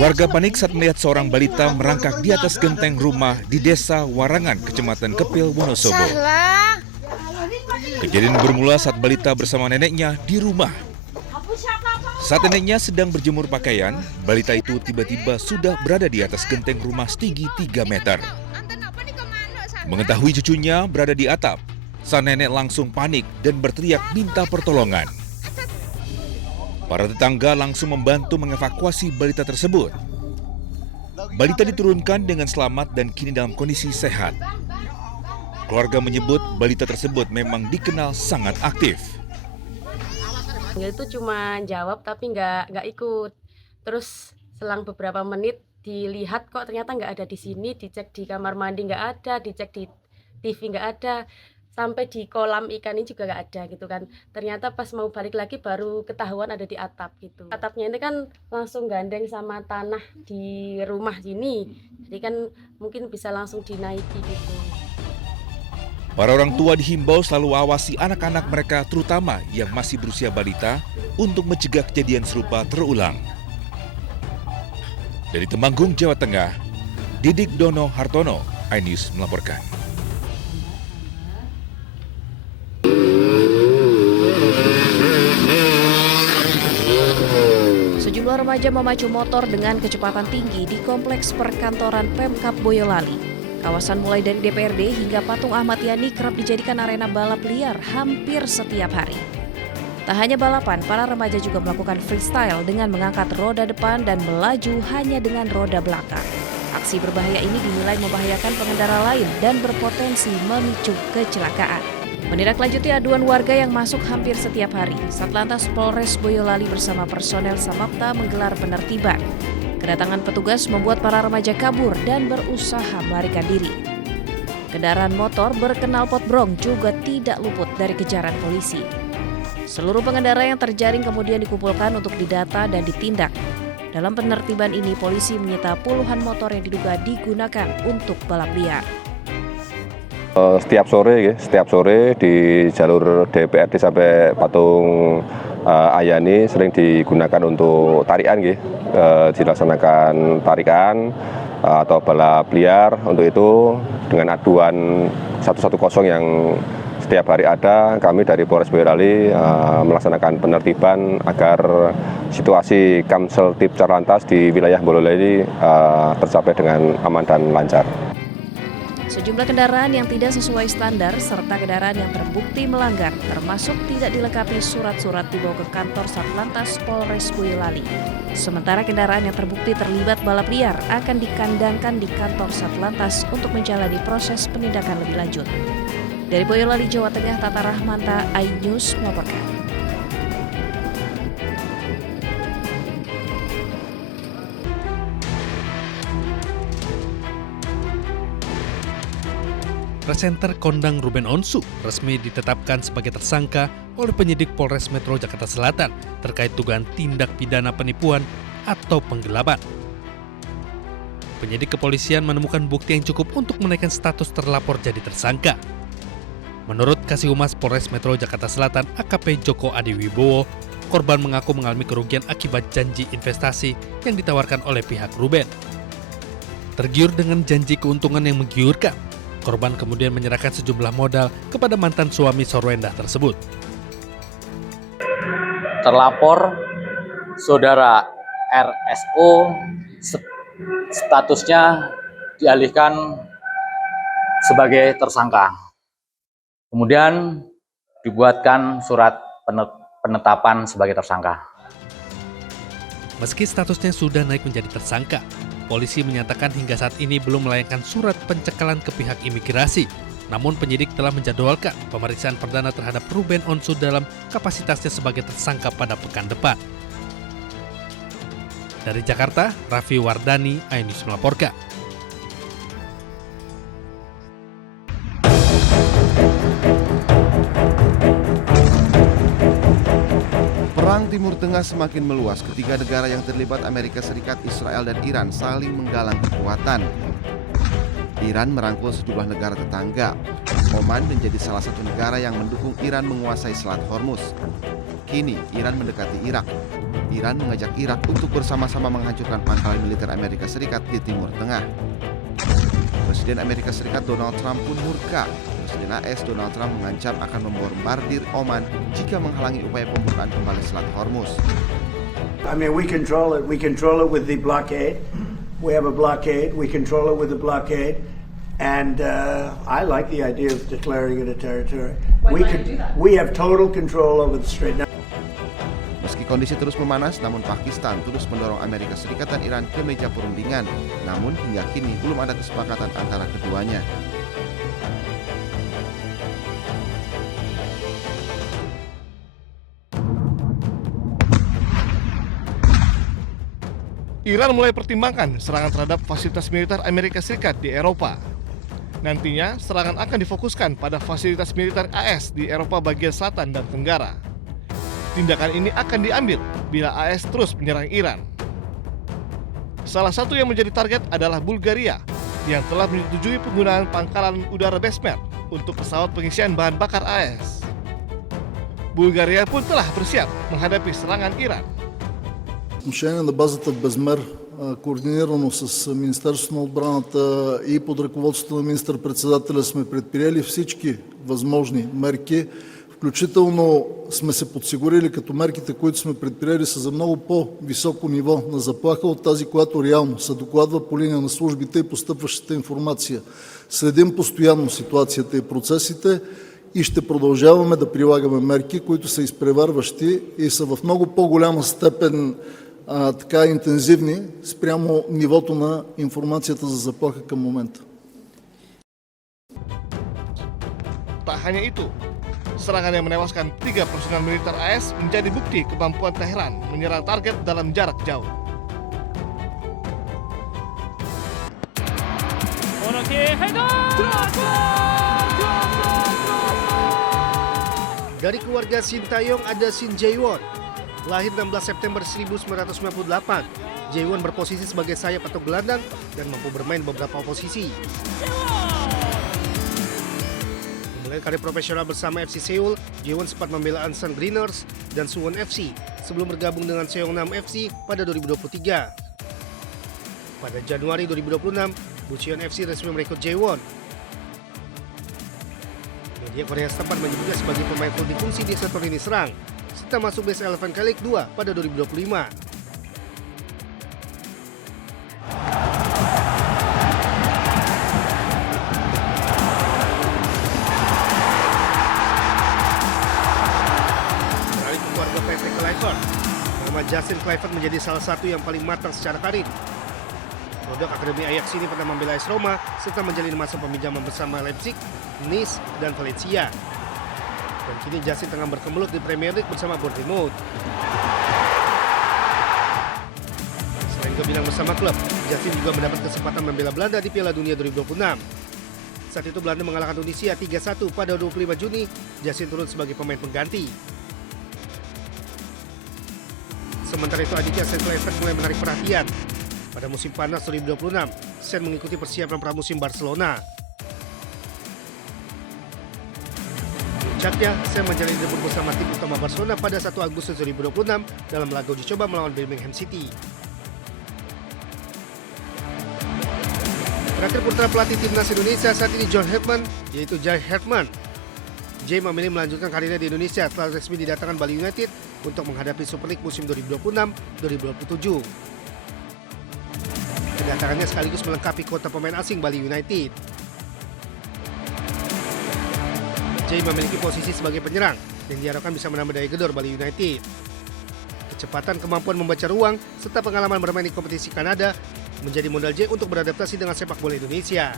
Warga panik saat melihat seorang balita merangkak di atas genteng rumah di Desa Warangan, Kecamatan Kepil, Wonosobo. Kejadian bermula saat balita bersama neneknya di rumah. Saat neneknya sedang berjemur pakaian, balita itu tiba-tiba sudah berada di atas genteng rumah setinggi 3 meter. Mengetahui cucunya berada di atap, sang nenek langsung panik dan berteriak minta pertolongan. Para tetangga langsung membantu mengevakuasi balita tersebut. Balita diturunkan dengan selamat dan kini dalam kondisi sehat. Keluarga menyebut balita tersebut memang dikenal sangat aktif. Itu cuma jawab tapi nggak ikut. Terus selang beberapa menit dilihat kok ternyata nggak ada di sini, dicek di kamar mandi nggak ada, dicek di TV nggak ada. Sampai di kolam ikan ini juga nggak ada gitu kan. Ternyata pas mau balik lagi baru ketahuan ada di atap gitu. Atapnya ini kan langsung gandeng sama tanah di rumah sini. Jadi kan mungkin bisa langsung dinaiki gitu. Para orang tua dihimbau selalu awasi anak-anak mereka terutama yang masih berusia balita untuk mencegah kejadian serupa terulang. Dari Temanggung, Jawa Tengah, Didik Dono Hartono, iNews melaporkan. Sejumlah remaja memacu motor dengan kecepatan tinggi di kompleks perkantoran Pemkab Boyolali. Kawasan mulai dari DPRD hingga Patung Ahmad Yani kerap dijadikan arena balap liar hampir setiap hari. Tak hanya balapan, para remaja juga melakukan freestyle dengan mengangkat roda depan dan melaju hanya dengan roda belakang. Aksi berbahaya ini dinilai membahayakan pengendara lain dan berpotensi memicu kecelakaan. Menindaklanjuti aduan warga yang masuk hampir setiap hari, Satlantas Polres Boyolali bersama personel Samapta menggelar penertiban. Kedatangan petugas membuat para remaja kabur dan berusaha melarikan diri. Kendaraan motor berkenal potbrong juga tidak luput dari kejaran polisi. Seluruh pengendara yang terjaring kemudian dikumpulkan untuk didata dan ditindak. Dalam penertiban ini, polisi menyita puluhan motor yang diduga digunakan untuk balap liar. Setiap sore di jalur DPRD sampai Patung Ayani sering digunakan untuk tarikan, dilaksanakan tarikan atau balap liar. Untuk itu dengan aduan 110 yang setiap hari ada, kami dari Polres Boyolali melaksanakan penertiban agar situasi Kamseltib Satlantas di wilayah Boyolali tercapai dengan aman dan lancar. Sejumlah kendaraan yang tidak sesuai standar serta kendaraan yang terbukti melanggar termasuk tidak dilengkapi surat-surat dibawa ke kantor Satlantas Polres Boyolali. Sementara kendaraan yang terbukti terlibat balap liar akan dikandangkan di kantor Satlantas untuk menjalani proses penindakan lebih lanjut. Dari Boyolali, Jawa Tengah, Tata Rahmanta, iNews melaporkan. Presenter kondang Ruben Onsu resmi ditetapkan sebagai tersangka oleh penyidik Polres Metro Jakarta Selatan terkait dugaan tindak pidana penipuan atau penggelapan. Penyidik kepolisian menemukan bukti yang cukup untuk menaikkan status terlapor jadi tersangka. Menurut Kasihumas Polres Metro Jakarta Selatan AKP Joko Adiwibowo, korban mengaku mengalami kerugian akibat janji investasi yang ditawarkan oleh pihak Ruben. Tergiur dengan janji keuntungan yang menggiurkan, korban kemudian menyerahkan sejumlah modal kepada mantan suami Sorwenda tersebut. Terlapor saudara RSO statusnya dialihkan sebagai tersangka. Kemudian dibuatkan surat penetapan sebagai tersangka. Meski statusnya sudah naik menjadi tersangka, polisi menyatakan hingga saat ini belum melayangkan surat pencekalan ke pihak imigrasi. Namun penyidik telah menjadwalkan pemeriksaan perdana terhadap Ruben Onsu dalam kapasitasnya sebagai tersangka pada pekan depan. Dari Jakarta, Raffi Wardani, iNews melaporkan. Perang Timur Tengah semakin meluas ketika negara yang terlibat Amerika Serikat, Israel, dan Iran saling menggalang kekuatan. Iran merangkul sejumlah negara tetangga. Oman menjadi salah satu negara yang mendukung Iran menguasai Selat Hormuz. Kini Iran mendekati Irak. Iran mengajak Irak untuk bersama-sama menghancurkan pangkalan militer Amerika Serikat di Timur Tengah. Presiden Amerika Serikat Donald Trump pun murka. Presiden AS Donald Trump mengancam akan membombardir Oman jika menghalangi upaya pembukaan kembali Selat Hormuz. I mean, we control it. We control it with the blockade. We have a blockade. We control it with the blockade. And I like the idea of declaring it a territory. We have total control over the Strait. Meski kondisi terus memanas, namun Pakistan terus mendorong Amerika Serikat dan Iran ke meja perundingan. Namun hingga kini belum ada kesepakatan antara keduanya. Iran mulai pertimbangkan serangan terhadap fasilitas militer Amerika Serikat di Eropa. Nantinya, serangan akan difokuskan pada fasilitas militer AS di Eropa bagian selatan dan tenggara. Tindakan ini akan diambil bila AS terus menyerang Iran. Salah satu yang menjadi target adalah Bulgaria, yang telah menyetujui penggunaan pangkalan udara Besmer untuk pesawat pengisian bahan bakar AS. Bulgaria pun telah bersiap menghadapi serangan Iran. Отношение на базата в Безмер, координирано с Министерството на отбраната и под ръководството на министър-председателя сме предприели всички възможни мерки, включително сме се подсигурили като мерките, които сме предприели са за много по-високо ниво на заплаха от тази, която реално се докладва по линия на службите и постъпващата информация. Следим постоянно ситуацията и процесите и ще продължаваме да прилагаме мерки, които са изпреварващи и са в много по-голяма степен така интензивни спрямо нивото на информацията за заплаха към момента. Tak hanya itu, serangan yang menewaskan 3 personel militer AS menjadi bukti kemampuan Teheran menyerang target dalam jarak jauh. Dari keluarga Shin Tae-yong ada Shin Jae-won. Lahir 16 September 1998, Jae-won berposisi sebagai sayap atau gelandang dan mampu bermain beberapa posisi. Memulai karir profesional bersama FC Seoul, Jae-won sempat membela Ansan Greeners dan Suwon FC sebelum bergabung dengan Seongnam FC pada 2023. Pada Januari 2026, Bucheon FC resmi merekrut Jae-won. Media Korea setempat menyebutnya sebagai pemain multifungsi di sektor lini serang, serta masuk Best 11 K-League 2 pada 2025. Beralih ke keluarga Patrick Kluivert, nama Justin Kluivert menjadi salah satu yang paling matang secara karir. Produk Akademi Ajax ini pernah membela AS Roma serta menjalin masa peminjaman bersama Leipzig, Nice, dan Valencia. Dan kini Justin tengah berkemelut di Premier League bersama Bournemouth. Selain kebinang bersama klub, Justin juga mendapat kesempatan membela Belanda di Piala Dunia 2026. Saat itu Belanda mengalahkan Tunisia 3-1 pada 25 Juni, Justin turun sebagai pemain pengganti. Sementara itu adiknya Shen Kluivert mulai menarik perhatian. Pada musim panas 2026, Shen mengikuti persiapan pramusim Barcelona. Puncaknya, Shen menjalani debut bersama tim utama Barcelona pada 1 Agustus 2026 dalam laga uji coba melawan Birmingham City. Terakhir putra pelatih timnas Indonesia saat ini John Herdman, yaitu Jai Herdman. Jai memilih melanjutkan karirnya di Indonesia setelah resmi didatangkan Bali United untuk menghadapi Super League musim 2026-2027. Kedatangannya sekaligus melengkapi kuota pemain asing Bali United. Jai memiliki posisi sebagai penyerang yang diharapkan bisa menambah daya gedor Bali United. Kecepatan, kemampuan membaca ruang, serta pengalaman bermain di kompetisi Kanada menjadi modal Jai untuk beradaptasi dengan sepak bola Indonesia.